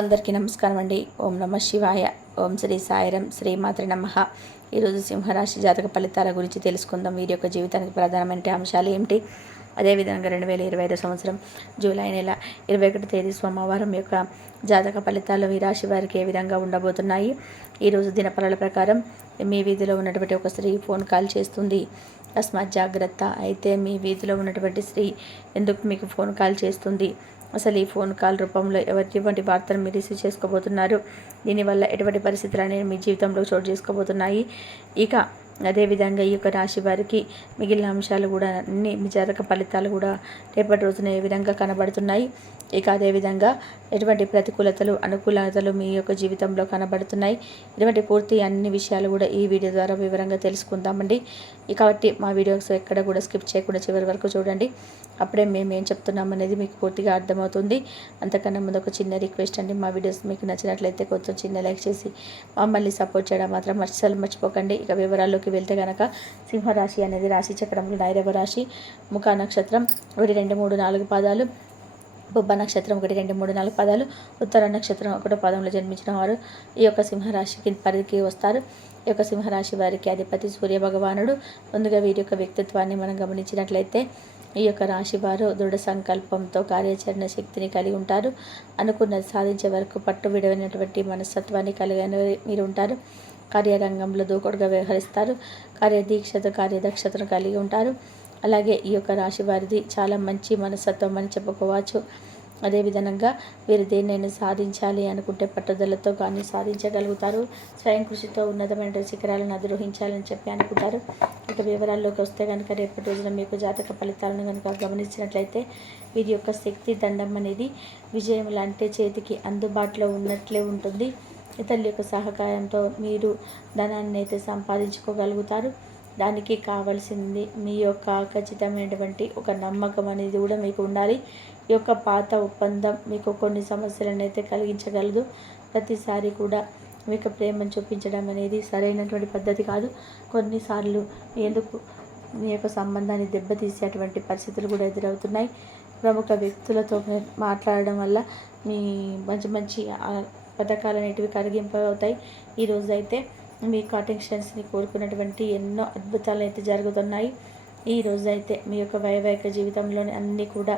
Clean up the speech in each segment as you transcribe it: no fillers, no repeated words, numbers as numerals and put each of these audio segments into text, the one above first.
అందరికీ నమస్కారం అండి. ఓం నమ శివాయ. ఓం శ్రీ సాయిరం. శ్రీమాత్రి నమః. ఈరోజు సింహరాశి జాతక ఫలితాల గురించి తెలుసుకుందాం. వీరి యొక్క జీవితానికి ప్రధానమైన అంశాలు ఏమిటి? అదేవిధంగా 2025 సంవత్సరం జూలై నెల 21 తేదీ సోమవారం యొక్క జాతక ఫలితాలు ఈ రాశి వారికి ఏ విధంగా ఉండబోతున్నాయి? ఈరోజు దినఫలాల ప్రకారం మీ వీధిలో ఉన్నటువంటి ఒక స్త్రీ ఫోన్ కాల్ చేస్తుంది. తస్మాత్ జాగ్రత్త. అయితే మీ వీధిలో ఉన్నటువంటి స్త్రీ ఎందుకు మీకు ఫోన్ కాల్ చేస్తుంది? అసలు ఈ ఫోన్ కాల్ రూపంలో ఎటువంటి వార్తలు మీరు రిసీవ్ చేసుకోబోతున్నారు? దీనివల్ల ఎటువంటి పరిస్థితులు అనేవి మీ జీవితంలో చోటు చేసుకోబోతున్నాయి? ఇక అదేవిధంగా ఈ యొక్క రాశి వారికి మిగిలిన అంశాలు కూడా అన్ని మీ జాతక ఫలితాలు కూడా రేపటి రోజున ఏ విధంగా కనబడుతున్నాయి? ఇక అదేవిధంగా ఎటువంటి ప్రతికూలతలు అనుకూలతలు మీ యొక్క జీవితంలో కనబడుతున్నాయి? ఇటువంటి పూర్తి అన్ని విషయాలు కూడా ఈ వీడియో ద్వారా వివరంగా తెలుసుకుందామండి. కాబట్టి మా వీడియోస్ ఎక్కడ కూడా స్కిప్ చేయకుండా చివరి వరకు చూడండి. అప్పుడే మేము ఏం చెప్తున్నాం అనేది మీకు పూర్తిగా అర్థమవుతుంది. అంతకన్నా ముందు ఒక చిన్న రిక్వెస్ట్ అండి. మా వీడియోస్ మీకు నచ్చినట్లయితే కొంచెం చిన్న లైక్ చేసి మమ్మల్ని సపోర్ట్ చేయడం మాత్రం అస్సలు మర్చిపోకండి. ఇక వివరాల్లోకి వెళ్తే కనుక సింహరాశి అనేది రాశి చక్రంలో 9వ రాశి. ముఖ నక్షత్రం 1, 2, 3, 4 పాదాలు, బొబ్బ నక్షత్రం 1, 2, 3, 4 పాదాలు, ఉత్తర నక్షత్రం 1వ పాదంలో జన్మించిన వారు ఈ యొక్క సింహరాశికి పరిధికి వస్తారు. ఈ యొక్క సింహరాశి వారికి అధిపతి సూర్య భగవానుడు. ముందుగా వీరి యొక్క వ్యక్తిత్వాన్ని మనం గమనించినట్లయితే ఈ యొక్క రాశి వారు దృఢ సంకల్పంతో కార్యాచరణ శక్తిని కలిగి ఉంటారు. అనుకున్నది సాధించే వరకు పట్టు విడవైనటువంటి మనస్తత్వాన్ని కలిగిన మీరు ఉంటారు. కార్యరంగంలో దూకుడుగా వ్యవహరిస్తారు. కార్యదక్షతను కలిగి ఉంటారు. అలాగే ఈ యొక్క రాశి వారిది చాలా మంచి మనస్తత్వం అని చెప్పుకోవచ్చు. అదేవిధంగా వీరు దేన్నైనా సాధించాలి అనుకుంటే పట్టుదలతో కానీ సాధించగలుగుతారు. స్వయం కృషితో ఉన్నతమైన శిఖరాలను అధిరోహించాలని చెప్పి అనుకుంటారు. ఇక వివరాల్లోకి వస్తే కనుక రేపటి రోజున మీకు జాతక ఫలితాలను కనుక గమనించినట్లయితే వీరి యొక్క శక్తి దండం అనేది విజయం లాంటి చేతికి అందుబాటులో ఉన్నట్లే ఉంటుంది. ఇతరుల యొక్క సహకారంతో మీరు ధనాన్ని అయితే సంపాదించుకోగలుగుతారు. దానికి కావాల్సింది మీ యొక్క ఖచ్చితమైనటువంటి ఒక నమ్మకం అనేది కూడా మీకు ఉండాలి. ఈ యొక్క పాత ఒప్పందం మీకు కొన్ని సమస్యలను అయితే కలిగించగలదు. ప్రతిసారి కూడా మీకు ప్రేమను చూపించడం అనేది సరైనటువంటి పద్ధతి కాదు. కొన్నిసార్లు ఎందుకు మీ యొక్క సంబంధాన్ని దెబ్బతీసేటువంటి పరిస్థితులు కూడా ఎదురవుతున్నాయి. ప్రముఖ వ్యక్తులతో మాట్లాడడం వల్ల మీ మంచి మంచి పథకాలు అనేటివి కరిగింపవుతాయి. ఈరోజు అయితే మీ కాటెన్షన్స్ని కోరుకున్నటువంటి ఎన్నో అద్భుతాలు అయితే జరుగుతున్నాయి. ఈ రోజు అయితే మీ యొక్క వైవాహిక జీవితంలోని అన్నీ కూడా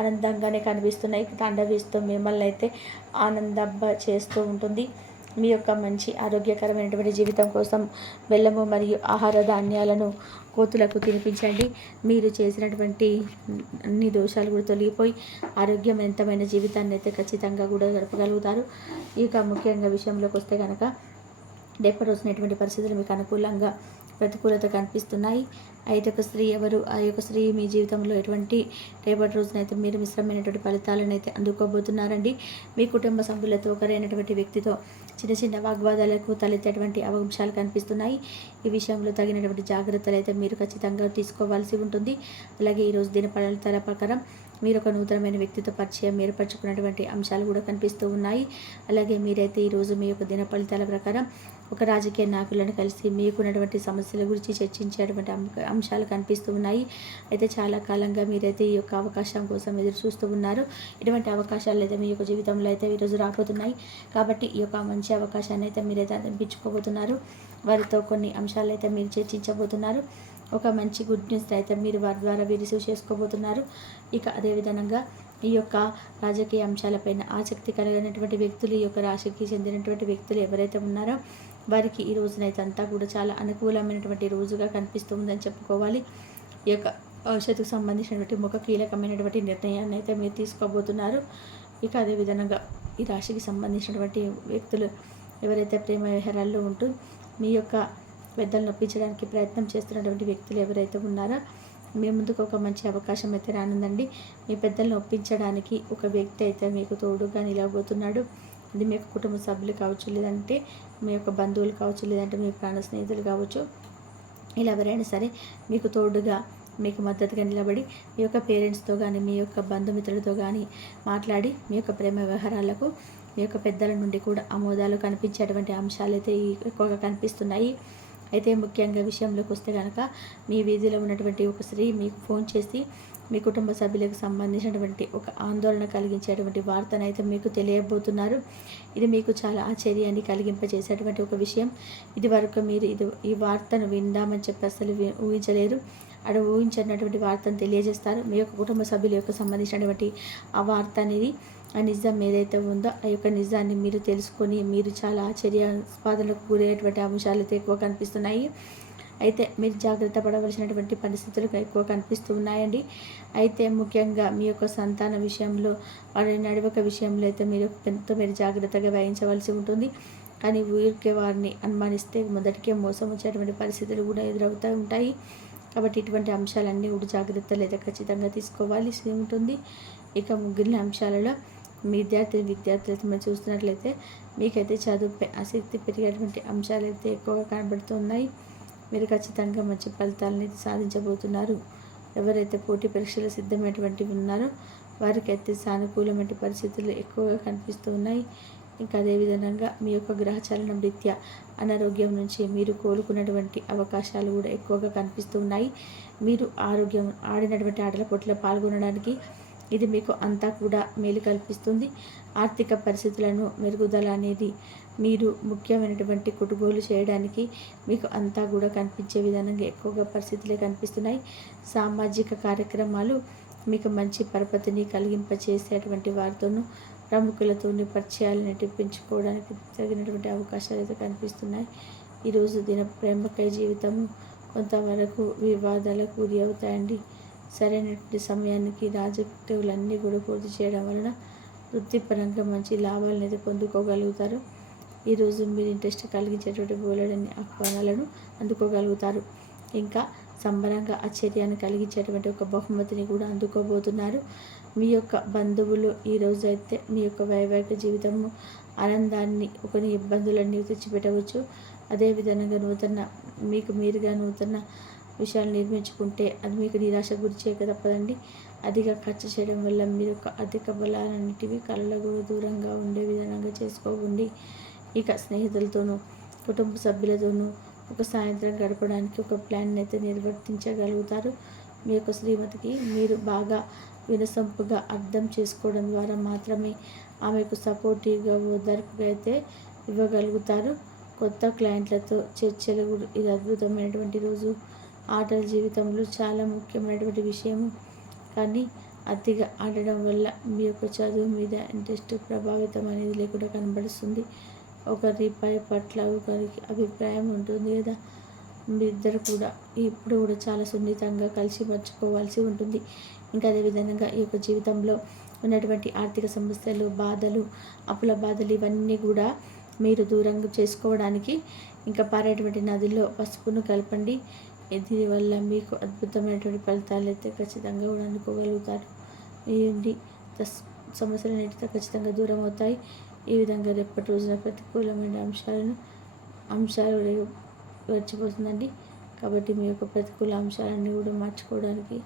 ఆనందంగానే కనిపిస్తున్నాయి. తాండవిస్తూ మిమ్మల్ని అయితే ఆనందబ్బ చేస్తూ ఉంటుంది. మీ యొక్క మంచి ఆరోగ్యకరమైనటువంటి జీవితం కోసం బెల్లము మరియు ఆహార ధాన్యాలను కోతులకు తినిపించండి. మీరు చేసినటువంటి అన్ని దోషాలు కూడా తొలగిపోయి ఆరోగ్యవంతమైన జీవితాన్ని అయితే ఖచ్చితంగా కూడా గడపగలుగుతారు. ఇక ముఖ్యంగా విషయంలోకి వస్తే కనుక రేపటి రోజున ఎటువంటి పరిస్థితులు మీకు అనుకూలంగా ప్రతికూలత కనిపిస్తున్నాయి. అయితే ఒక స్త్రీ ఎవరు? ఆ యొక్క స్త్రీ మీ జీవితంలో ఎటువంటి రేపటి రోజునైతే మీరు మిశ్రమైనటువంటి ఫలితాలను అయితే అందుకోబోతున్నారండి. మీ కుటుంబ సభ్యులతో ఒకరైనటువంటి వ్యక్తితో చిన్న చిన్న వాగ్వాదాలకు తలెత్తేటువంటి అంశాలు కనిపిస్తున్నాయి. ఈ విషయంలో తగినటువంటి జాగ్రత్తలు అయితే మీరు ఖచ్చితంగా తీసుకోవాల్సి ఉంటుంది. అలాగే ఈరోజు దిన ఫలితాల ప్రకారం మీరు ఒక నూతనమైన వ్యక్తితో పరిచయం ఏర్పరచుకున్నటువంటి అంశాలు కూడా కనిపిస్తూ ఉన్నాయి. అలాగే మీరైతే ఈరోజు మీ యొక్క దిన ఫలితాల ప్రకారం ఒక రాజకీయ నాయకులను కలిసి మీకున్నటువంటి సమస్యల గురించి చర్చించేటువంటి అంశాలు కనిపిస్తూ ఉన్నాయి. అయితే చాలా కాలంగా మీరైతే ఈ యొక్క అవకాశం కోసం ఎదురు చూస్తూ ఉన్నారు. ఇటువంటి అవకాశాలు అయితే మీ యొక్క జీవితంలో అయితే ఈరోజు రాబోతున్నాయి. కాబట్టి ఈ యొక్క మంచి అవకాశాన్ని అయితే మీరైతే అందించుకోబోతున్నారు. వారితో కొన్ని అంశాలు అయితే మీరు చర్చించబోతున్నారు. ఒక మంచి గుడ్ న్యూస్ అయితే మీరు వారి ద్వారా రిసీవ్ చేసుకోబోతున్నారు. ఇక అదేవిధంగా ఈ యొక్క రాజకీయ అంశాలపైన ఆసక్తి కలిగినటువంటి వ్యక్తులు, ఈ యొక్క రాశికి చెందినటువంటి వ్యక్తులు ఎవరైతే ఉన్నారో వారికి ఈ రోజునైతే అంతా కూడా చాలా అనుకూలమైనటువంటి రోజుగా కనిపిస్తుందని చెప్పుకోవాలి. ఈ యొక్క భవిష్యత్తుకు సంబంధించినటువంటి ఒక కీలకమైనటువంటి నిర్ణయాన్ని అయితే మీరు తీసుకోబోతున్నారు. ఇక అదేవిధంగా ఈ రాశికి సంబంధించినటువంటి వ్యక్తులు ఎవరైతే ప్రేమ వ్యవహారాల్లో ఉంటూ మీ యొక్క పెద్దలను ఒప్పించడానికి ప్రయత్నం చేస్తున్నటువంటి వ్యక్తులు ఎవరైతే ఉన్నారో మీ ముందుకు ఒక మంచి అవకాశం అయితే రానుందండి. మీ పెద్దలను ఒప్పించడానికి ఒక వ్యక్తి అయితే మీకు తోడుగా నిలవబోతున్నాడు. అది మీ యొక్క కుటుంబ సభ్యులు కావచ్చు, లేదంటే మీ యొక్క బంధువులు కావచ్చు, లేదంటే మీ ప్రాణ స్నేహితులు కావచ్చు. ఇలా ఎవరైనా సరే మీకు తోడుగా మీకు మద్దతుగా నిలబడి మీ యొక్క పేరెంట్స్తో కానీ మీ యొక్క బంధుమిత్రులతో కానీ మాట్లాడి మీ యొక్క ప్రేమ వ్యవహారాలకు మీ యొక్క పెద్దల నుండి కూడా ఆమోదాలు కనిపించేటువంటి అంశాలు అయితే ఎక్కువగా కనిపిస్తున్నాయి. అయితే ముఖ్యంగా విషయంలోకి వస్తే కనుక మీ వీధిలో ఉన్నటువంటి ఒక స్త్రీ మీకు ఫోన్ చేసి మీ కుటుంబ సభ్యులకు సంబంధించినటువంటి ఒక ఆందోళన కలిగించేటువంటి వార్తనైతే మీకు తెలియబోతున్నారు. ఇది మీకు చాలా ఆశ్చర్యాన్ని కలిగింపజేసేటువంటి ఒక విషయం. ఇది వరకు మీరు ఈ వార్తను విందామని చెప్పి అసలు ఊహించలేరు. ఊహించినటువంటి వార్తను తెలియజేస్తారు. మీ యొక్క కుటుంబ సభ్యుల యొక్క సంబంధించినటువంటి ఆ వార్త అనేది, ఆ నిజం ఏదైతే ఉందో ఆ యొక్క నిజాన్ని మీరు తెలుసుకొని మీరు చాలా ఆశ్చర్యాస్పదలకు గురయ్యేటువంటి అంశాలు అయితే ఎక్కువ కనిపిస్తున్నాయి. అయితే మీరు జాగ్రత్త పడవలసినటువంటి పరిస్థితులు ఎక్కువ కనిపిస్తూ ఉన్నాయండి. అయితే ముఖ్యంగా మీ యొక్క సంతాన విషయంలో, వారి నడవక విషయంలో అయితే మీరు జాగ్రత్తగా వహించవలసి ఉంటుంది. కానీ ఊరికే వారిని అనుమానిస్తే మొదటికే మోసం వచ్చేటువంటి పరిస్థితులు కూడా ఎదురవుతూ ఉంటాయి. కాబట్టి ఇటువంటి అంశాలన్నీ కూడా జాగ్రత్తలు అయితే ఖచ్చితంగా తీసుకోవాల్సి ఉంటుంది. ఇక మిగిలిన అంశాలలో మీ విద్యార్థులైతే మీరు చూస్తున్నట్లయితే మీకైతే చదువుపై ఆసక్తి పెరిగేటువంటి అంశాలు అయితే ఎక్కువగా కనబడుతున్నాయి. మీరు ఖచ్చితంగా మంచి ఫలితాలని సాధించబోతున్నారు. ఎవరైతే పోటీ పరీక్షలు సిద్ధమైనటువంటి ఉన్నారో వారికైతే సానుకూలమైన పరిస్థితులు ఎక్కువగా కనిపిస్తూ ఉన్నాయి. ఇంకా అదేవిధంగా మీ యొక్క గ్రహచాలనం రీత్యా అనారోగ్యం నుంచి మీరు కోలుకున్నటువంటి అవకాశాలు కూడా ఎక్కువగా కనిపిస్తూ ఉన్నాయి. మీరు ఆడినటువంటి ఆటల పోటీలో పాల్గొనడానికి ఇది మీకు అంతా కూడా మేలు కల్పిస్తుంది. ఆర్థిక పరిస్థితులను మెరుగుదల అనేది మీరు ముఖ్యమైనటువంటి కొనుగోలు చేయడానికి మీకు అంతా కూడా కనిపించే విధానంగా ఎక్కువగా పరిస్థితులే కనిపిస్తున్నాయి. సామాజిక కార్యక్రమాలు మీకు మంచి పరపతిని కలిగింపచేసేటువంటి వారితోనూ ప్రముఖులతోని పరిచయాలను పెంచుకోవడానికి తగినటువంటి అవకాశాలు అయితే కనిపిస్తున్నాయి. ఈరోజు ప్రేమకై జీవితము కొంతవరకు వివాదాలకు గురి అవుతాయండి. సరైనటువంటి సమయానికి రాజకీయాలన్నీ కూడా పూర్తి చేయడం వలన వృత్తిపరంగా మంచి లాభాలను అయితే పొందుకోగలుగుతారు. ఈరోజు మీరు ఇంట్రెస్ట్ కలిగించేటువంటి బోలెడన్ని ఆహ్వానాలను అందుకోగలుగుతారు. ఇంకా సంబరంగా ఆశ్చర్యాన్ని కలిగించేటువంటి ఒక బహుమతిని కూడా అందుకోబోతున్నారు. మీ యొక్క బంధువులు ఈరోజు అయితే మీ యొక్క వైవాహిక జీవితము ఆనందాన్ని కొన్ని ఇబ్బందులన్నీ తెచ్చిపెట్టవచ్చు. అదేవిధంగా మీరుగా నూతన విషయాలు నిర్మించుకుంటే అది మీకు నిరాశ గురి చేయక తప్పదండి. అధిక ఖర్చు చేయడం వల్ల మీరు అధిక బలాలన్నిటివి కళలకు దూరంగా ఉండే విధంగా చేసుకోండి. ఇక స్నేహితులతోనూ కుటుంబ సభ్యులతోనూ ఒక సాయంత్రం గడపడానికి ఒక ప్లాన్ అయితే నిర్వర్తించగలుగుతారు. మీ యొక్క శ్రీమతికి మీరు బాగా వినసొంపుగా అర్థం చేసుకోవడం ద్వారా మాత్రమే ఆమెకు సపోర్టివ్గా ఓదార్పుగా అయితే ఇవ్వగలుగుతారు. కొత్త క్లయింట్లతో చర్చలు ఇది అద్భుతమైనటువంటి రోజు. ఆటల జీవితంలో చాలా ముఖ్యమైనటువంటి విషయము. కానీ అతిగా ఆడడం వల్ల మీ యొక్క చదువు మీద ఇంట్రెస్ట్ ప్రభావితం అనేది లేకుండా కనబడుతుంది. ఒకరి పట్ల ఒకరికి అభిప్రాయం ఉంటుంది కదా. మీరిద్దరు కూడా ఇప్పుడు కూడా చాలా సున్నితంగా కలిసి మర్చిపోవాల్సి ఉంటుంది. ఇంకా అదేవిధంగా ఈ యొక్క జీవితంలో ఉన్నటువంటి ఆర్థిక సమస్యలు, బాధలు, అప్పుల బాధలు ఇవన్నీ కూడా మీరు దూరంగా చేసుకోవడానికి ఇంకా పారేటువంటి నదిలో పసుపును కలపండి. దీనివల్ల మీకు అద్భుతమైనటువంటి ఫలితాలు అయితే ఖచ్చితంగా కూడా అందుకోగలుగుతారు. ఈ సమస్యలన్నిటితో ఖచ్చితంగా దూరం అవుతాయి. ఈ విధంగా రేపటి రోజున ప్రతికూలమైన అంశాలు వచ్చిపోతుందండి. కాబట్టి మీ యొక్క ప్రతికూల అంశాలన్నీ కూడా మార్చుకోవడానికి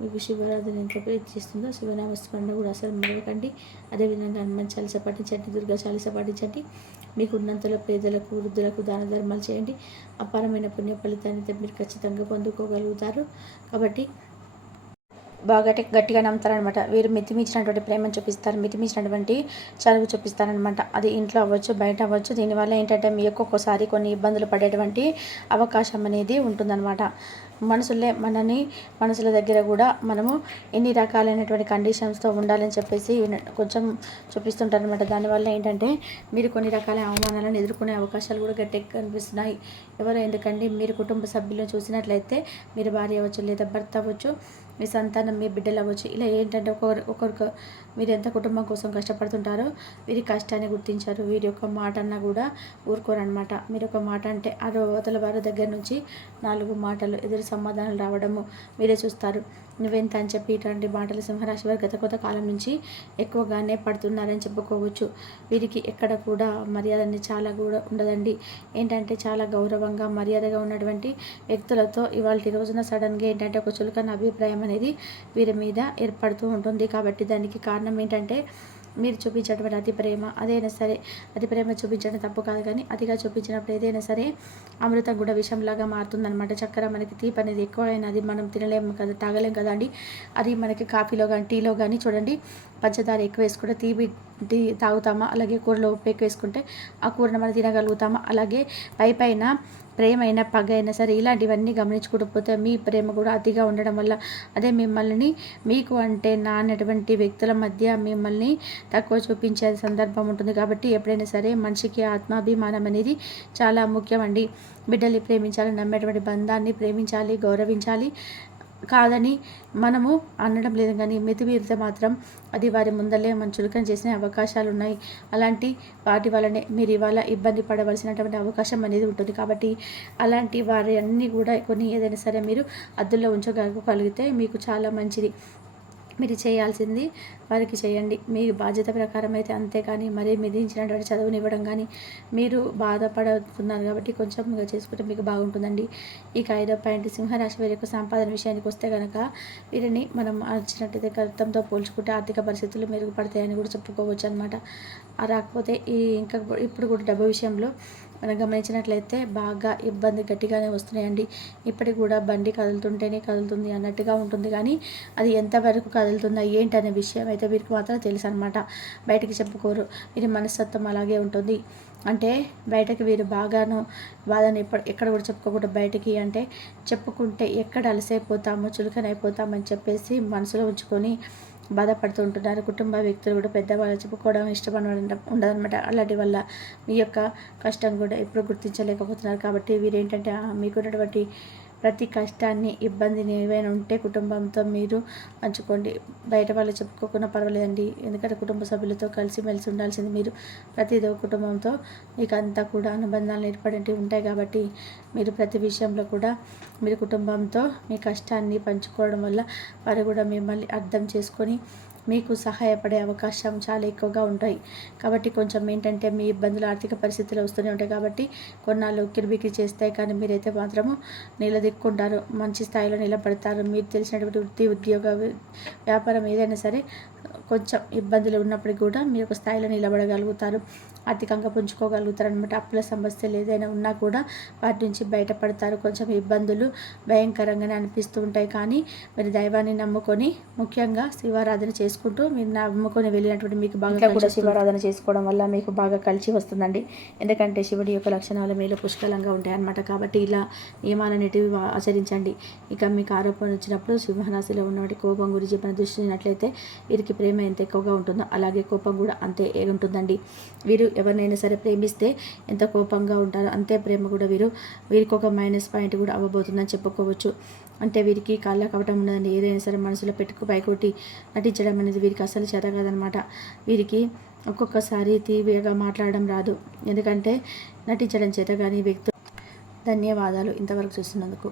మీకు శివారాధన ఎంత ప్రయత్నిస్తుందో శివనామస్మరణ కూడా అసలు మరవకండి. అదేవిధంగా హనుమాన్ చాలీసా పాటించండి, దుర్గా చాలీసా పాటించండి. మీకు ఉన్నంతలో పేదలకు, వృద్ధులకు దాన ధర్మాలు చేయండి. అపారమైన పుణ్య ఫలితాన్ని మీరు ఖచ్చితంగా పొందుకోగలుగుతారు. కాబట్టి బాగా గట్టిగా నమ్ముతారనమాట. వీరు మితిమించినటువంటి ప్రేమను చూపిస్తారు, మితిమించినటువంటి చదువు చూపిస్తారనమాట. అది ఇంట్లో అవ్వచ్చు, బయట అవ్వచ్చు. దీనివల్ల ఏంటంటే మీ యొక్క ఒక్కోసారి కొన్ని ఇబ్బందులు పడేటువంటి అవకాశం అనేది ఉంటుందన్నమాట. మనసుల దగ్గర కూడా మనము ఎన్ని రకాలైనటువంటి కండిషన్స్తో ఉండాలని చెప్పేసి కొంచెం చూపిస్తుంటారనమాట. దానివల్ల ఏంటంటే మీరు కొన్ని రకాల అవమానాలను ఎదుర్కొనే అవకాశాలు కూడా గట్టిగా కనిపిస్తున్నాయి. ఎందుకంటే మీరు కుటుంబ సభ్యులను చూసినట్లయితే మీరు భార్య అవ్వచ్చు, లేదా భర్త అవ్వచ్చు, మీ సంతానం, మీ బిడ్డలు అవ్వచ్చు. ఇలా ఏంటంటే ఒకరికి మీరు ఎంత కుటుంబం కోసం కష్టపడుతుంటారో వీరి కష్టాన్ని గుర్తించారు. వీరి యొక్క మాట అన్నా కూడా ఊరుకోరనమాట. మీరు ఒక మాట అంటే అవతల వారి దగ్గర నుంచి 4 మాటలు ఎదురు సమాధానాలు రావడము మీరే చూస్తారు. నువ్వెంత అని చెప్పి ఇటువంటి మాటలు సింహరాశి వారు గత కాలం నుంచి ఎక్కువగానే పడుతున్నారని చెప్పుకోవచ్చు. వీరికి ఎక్కడ కూడా మర్యాదని చాలా కూడా ఉండదండి. ఏంటంటే చాలా గౌరవంగా, మర్యాదగా ఉన్నటువంటి వ్యక్తులతో ఇవాళ రోజున సడన్గా ఏంటంటే ఒక చులకన అభిప్రాయం అనేది వీరి మీద ఏర్పడుతూ ఉంటుంది. కాబట్టి దానికి కారణం ఏంటంటే మీరు చూపించేటువంటి అతి ప్రేమ అదైనా సరే, అతి ప్రేమ చూపించడం తప్పు కాదు, కానీ అతిగా చూపించినప్పుడు ఏదైనా సరే అమృతం కూడా విషంలాగా మారుతుందన్నమాట. చక్కెర మనకి తీపి అనేది ఎక్కువ అయినది మనం తినలేము కదా, తాగలేం కదండి. అది మనకి కాఫీలో కానీ టీలో కానీ చూడండి, పంచదార ఎక్కువ వేసుకుంటే టీ తాగుతామా, అలాగే కూరలో ఉప్పు ఎక్కువ వేసుకుంటే ఆ కూరను మనం తినగలుగుతామా, అలాగే పైన ప్రేమ అయినా పగ అయినా సరే ఇలాంటివన్నీ గమనించుకుంటూ పోతే మీ ప్రేమ కూడా అతిగా ఉండడం వల్ల అదే మిమ్మల్ని మీకు అంటే నాన్నటువంటి వ్యక్తుల మధ్య మిమ్మల్ని తక్కువ చూపించే సందర్భం ఉంటుంది. కాబట్టి ఎప్పుడైనా సరే మనిషికి ఆత్మాభిమానం అనేది చాలా ముఖ్యమండి. బిడ్డల్ని ప్రేమించాలి, నమ్మేటువంటి బంధాన్ని ప్రేమించాలి, గౌరవించాలి. కాదని మనము అనడం లేదు, కానీ మితిమీరితే మాత్రం అది వారి ముందలే మనం చులకన చేసిన అవకాశాలు ఉన్నాయి. అలాంటి వాటి వల్లనే మీరు ఇవాళ ఇబ్బంది పడవలసినటువంటి అవకాశం అనేది ఉంటుంది. కాబట్టి అలాంటి వారి అన్నీ కూడా కొన్ని ఏదైనా సరే మీరు అద్దుల్లో ఉంచగలిగితే మీకు చాలా మంచిది. మీరు చేయాల్సింది వారికి చేయండి, మీ బాధ్యత ప్రకారం అయితే. అంతేకాని మరీ మిదించినటువంటి చదువుని ఇవ్వడం కానీ మీరు బాధపడుతున్నారు కాబట్టి కొంచెం చేసుకుంటే మీకు బాగుంటుందండి. ఇక 5వ పాయింట్, సింహరాశి వారి యొక్క సంపాదన విషయానికి వస్తే కనుక వీరిని మనం వచ్చినట్టయితే గతంతో పోల్చుకుంటే ఆర్థిక పరిస్థితులు మెరుగుపడతాయని కూడా చెప్పుకోవచ్చు అనమాట. రాకపోతే ఇంకా ఇప్పుడు కూడా డబ్బు విషయంలో మనం గమనించినట్లయితే బాగా ఇబ్బంది గట్టిగానే వస్తున్నాయండి. ఇప్పటికి కూడా బండి కదులుతుంటేనే కదులుతుంది అన్నట్టుగా ఉంటుంది, కానీ అది ఎంతవరకు కదులుతుందా ఏంటి అనే విషయం అయితే వీరికి మాత్రం తెలుసు అనమాట. బయటికి చెప్పుకోరు, వీరి మనస్తత్వం అలాగే ఉంటుంది. అంటే బయటకు వీరు బాగాను బాధను ఎక్కడ కూడా చెప్పుకోకుండా బయటికి అంటే చెప్పుకుంటే ఎక్కడ అలసైపోతాము, చులకనైపోతామని చెప్పేసి మనసులో ఉంచుకొని బాధపడుతూ ఉంటున్నారు. కుటుంబ వ్యక్తులు కూడా పెద్దవాళ్ళు చెప్పుకోవడం ఇష్టపడడం ఉండదన్నమాట. అలాంటి వల్ల మీ యొక్క కష్టం కూడా ఎప్పుడు గుర్తించలేకపోతున్నారు. కాబట్టి వీరేంటంటే మీకున్నటువంటి ప్రతి కష్టాన్ని, ఇబ్బందిని ఏవైనా ఉంటే కుటుంబంతో మీరు పంచుకోండి. బయట వాళ్ళు చెప్పుకోకుండా పర్వాలేదండి, ఎందుకంటే కుటుంబ సభ్యులతో కలిసిమెలిసి ఉండాల్సింది మీరు. ప్రతిదో కుటుంబంతో మీకు అంతా కూడా అనుబంధాలు ఏర్పడి ఉంటాయి. కాబట్టి మీరు ప్రతి విషయంలో కూడా మీరు కుటుంబంతో మీ కష్టాన్ని పంచుకోవడం వల్ల వారు కూడా మిమ్మల్ని అర్థం చేసుకొని మీకు సహాయపడే అవకాశం చాలా ఎక్కువగా ఉంటాయి. కాబట్టి కొంచెం ఏంటంటే మీ ఇబ్బందులు ఆర్థిక పరిస్థితులు వస్తూనే ఉంటాయి. కాబట్టి కొన్నాళ్ళు కిరిబికి చేస్తాయి, కానీ మీరైతే మాత్రము నిలదొక్కుంటారు, మంచి స్థాయిలో నిలబడతారు. మీరు తెలిసినటువంటి వృత్తి, ఉద్యోగ, వ్యాపారం ఏదైనా సరే కొంచెం ఇబ్బందులు ఉన్నప్పటికీ కూడా మీరు ఒక స్థాయిలో నిలబడగలుగుతారు, ఆర్థికంగా పుంజుకోగలుగుతారు అనమాట. అప్పుల సమస్యలు ఏదైనా ఉన్నా కూడా వాటి నుంచి బయటపడతారు. కొంచెం ఇబ్బందులు భయంకరంగానే అనిపిస్తూ ఉంటాయి, కానీ మీరు దైవాన్ని నమ్ముకొని ముఖ్యంగా శివారాధన చేసుకుంటూ మీరు నమ్ముకొని వెళ్ళినటువంటి మీకు బాగా కూడా శివారాధన చేసుకోవడం వల్ల మీకు బాగా కలిసి వస్తుందండి. ఎందుకంటే శివుడి యొక్క లక్షణాలు మీలో పుష్కలంగా ఉంటాయి అన్నమాట. కాబట్టి ఇలా నియమాలన్నిటివి ఆచరించండి. ఇక మీకు ఆరోపణ వచ్చినప్పుడు సింహరాశిలో ఉన్నటువంటి కోపం గురించి మనం దృష్టినట్లయితే వీరికి ప్రేమ ఎంత ఎక్కువగా ఉంటుందో అలాగే కోపం కూడా అంతే ఉంటుందండి. వీరు ఎవరినైనా సరే ప్రేమిస్తే ఎంత కోపంగా ఉంటారో అంతే ప్రేమ కూడా వీరికి ఒక మైనస్ పాయింట్ కూడా అవ్వబోతుందని చెప్పుకోవచ్చు. అంటే వీరికి కాళ్ళ కవటం ఉండదండి. ఏదైనా సరే మనసులో పైకొట్టి నటించడం అనేది వీరికి అసలు చేత కాదనమాట. వీరికి ఒక్కొక్కసారి తీవ్రంగా మాట్లాడడం రాదు, ఎందుకంటే నటించడం చేత కానీ వ్యక్తులు. ధన్యవాదాలు ఇంతవరకు చూస్తున్నందుకు.